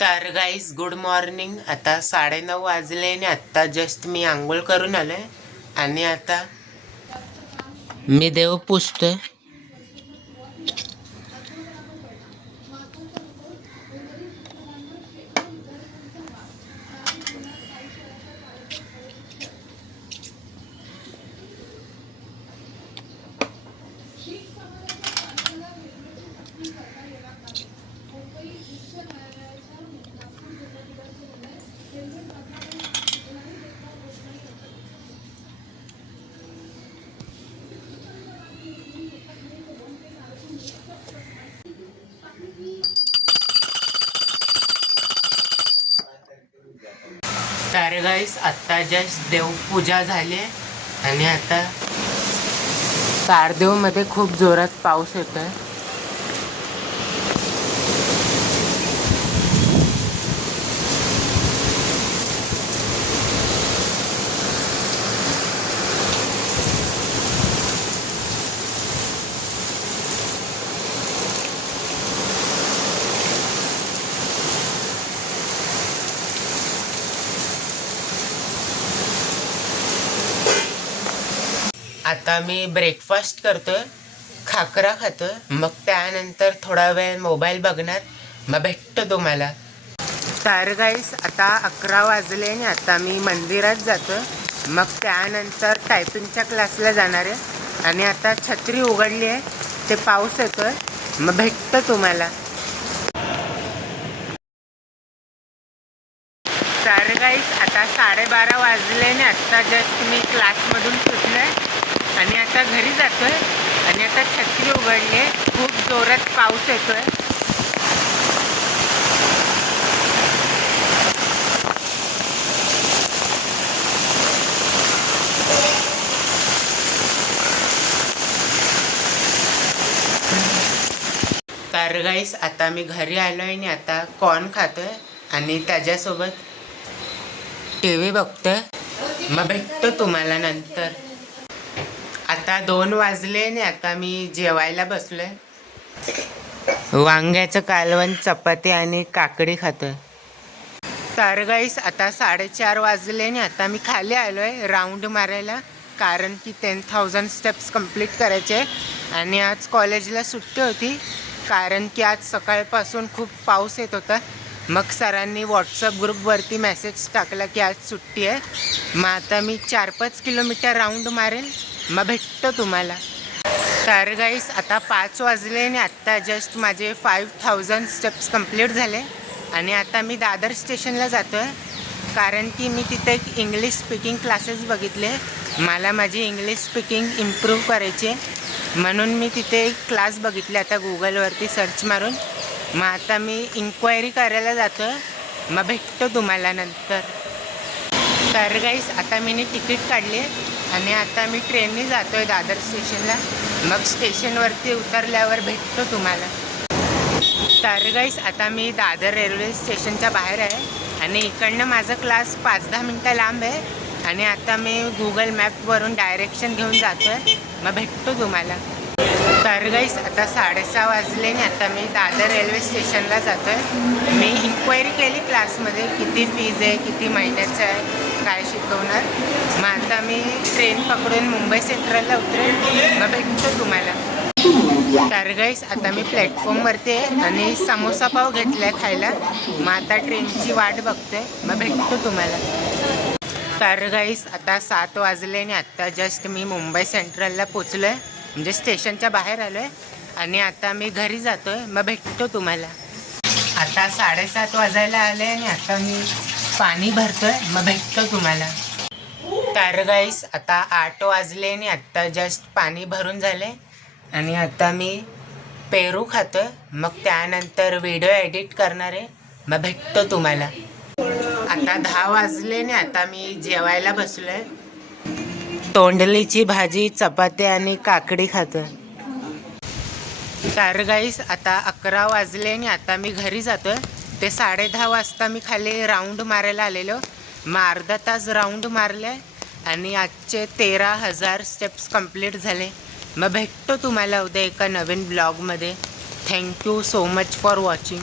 तर guys good morning. आता 9:30 वाजले आणि आत्ता जस्ट मी आंघोळ करून आलोय आणि आता मी देव पुजतोय. तर गाईस आत्ता जस्ट देवपूजा झाली आणि आता तारदेवमध्ये खूप जोरात पाऊस येतोय. आता मी ब्रेकफास्ट करतोय, खाकरा खातोय, मग त्यानंतर थोडा वेळ मोबाईल बघणार, मग भेटतो तुम्हाला. तर गाईस आता 11 वाजले आणि आता मी मंदिरात जातोय, मग त्यानंतर टायपिंगच्या क्लासला जाणार आहे. आणि आता छत्री उघडली आहे, ते पाऊस येतोय, मग भेटतो तुम्हाला. तर गाईस आता 12:30 वाजले आणि आत्ता जस्ट मी क्लासमधून सुटलोय आणि आता घरी जातोय. आणि आता छत्री उघडली आहे, खूप जोरात पाऊस येतोय. तर गाईस आता मी घरी आलोय आणि आता कॉर्न खातोय आणि त्याच्यासोबत TV बघतोय, मग भेटतो तुम्हाला नंतर. आता 2 वाजले आणि आता मी जेवायला बसलोय. वांग्याचं कालवण, चपाती आणि काकडी खातोय. तर गाईस आता 4:30 वाजले आणि आता मी खाली आलोय राऊंड मारायला, कारण की 10,000 स्टेप्स कंप्लीट करायचे. आणि आज कॉलेजला सुट्टी होती, कारण की आज सकाळपासून खूप पाऊस येत होता. मग सरांनी व्हॉट्सअप ग्रुपवरती मेसेज टाकला की आज सुट्टी आहे. मग आता मी 4-5 किलोमीटर राऊंड मारेल, मग भेटतो तुम्हाला. तर गाईस आता 5 वाजले आणि आत्ता जस्ट माझे 5,000 स्टेप्स कंप्लीट झाले. आणि आता मी दादर स्टेशनला जातो आहे, कारण की मी तिथे एक इंग्लिश स्पीकिंग क्लासेस बघितले. मला माझी इंग्लिश स्पीकिंग इम्प्रूव्ह करायची आहे, म्हणून मी तिथे एक क्लास बघितले आता गुगलवरती सर्च मारून. मग आता मी इन्क्वायरी करायला जातो आहे, मग भेटतो तुम्हाला नंतर. तर गाईस आता मी तिकीट काढली आहे आणि आता मी ट्रेनने जातो आहे दादर स्टेशनला. मग स्टेशनवरती उतरल्यावर भेटतो तुम्हाला. तर गाईस आता मी दादर रेल्वे स्टेशनच्या बाहेर आहे आणि इकडनं माझा क्लास 5-10 मिनटं लांब आहे. आणि आता मी गुगल मॅपवरून डायरेक्शन घेऊन जातो आहे, मग भेटतो तुम्हाला. तर गाईस आता 6:30 वाजले आणि आता मी दादर रेल्वे स्टेशनला जातो आहे. मी इन्क्वायरी केली क्लासमध्ये, किती फीज आहे, किती महिन्याचं आहे, काय शिकवणार. मग आता मी ट्रेन पकडून मुंबई सेंट्रलला उतरेल, मग भेटतो तुम्हाला. तर गाईस आता मी प्लॅटफॉर्मवरती आहे आणि समोसा पाव घेतला आहे खायला. मग आता ट्रेनची वाट बघतोय, मग भेटतो तुम्हाला. तर गाईस आता 7 वाजले आणि आत्ता जस्ट मी मुंबई सेंट्रलला पोचलो आहे, म्हणजे स्टेशनच्या बाहेर आलो आहे. आणि आता मी घरी जातो आहे, मग भेटतो तुम्हाला. आता 7:30 वाजायला आले आणि आता मी पाणी भरतो आहे, मग भेटतो तुम्हाला. तर गाईस आता 8 वाजले आणि आत्ता जस्ट पाणी भरून झाले आणि आता मी पेरू खातो आहे. मग त्यानंतर व्हिडिओ एडिट करणार आहे, मग भेटतो तुम्हाला. आता 10 वाजले आणि आता मी जेवायला बसलो आहे. तोंडलीची भाजी, चपाती आणि काकडी खातो. तर गाईस आता 11 वाजले आणि आता मी घरी जातो आहे. ते 10:30 वाजता मी खाली राऊंड मारायला आलेलो. मग अर्धा तास राऊंड मारले आणि आजचे 13,000 स्टेप्स कंप्लीट झाले. मग भेटतो तुम्हाला उद्या एका नवीन ब्लॉगमध्ये. Thank you so much for watching.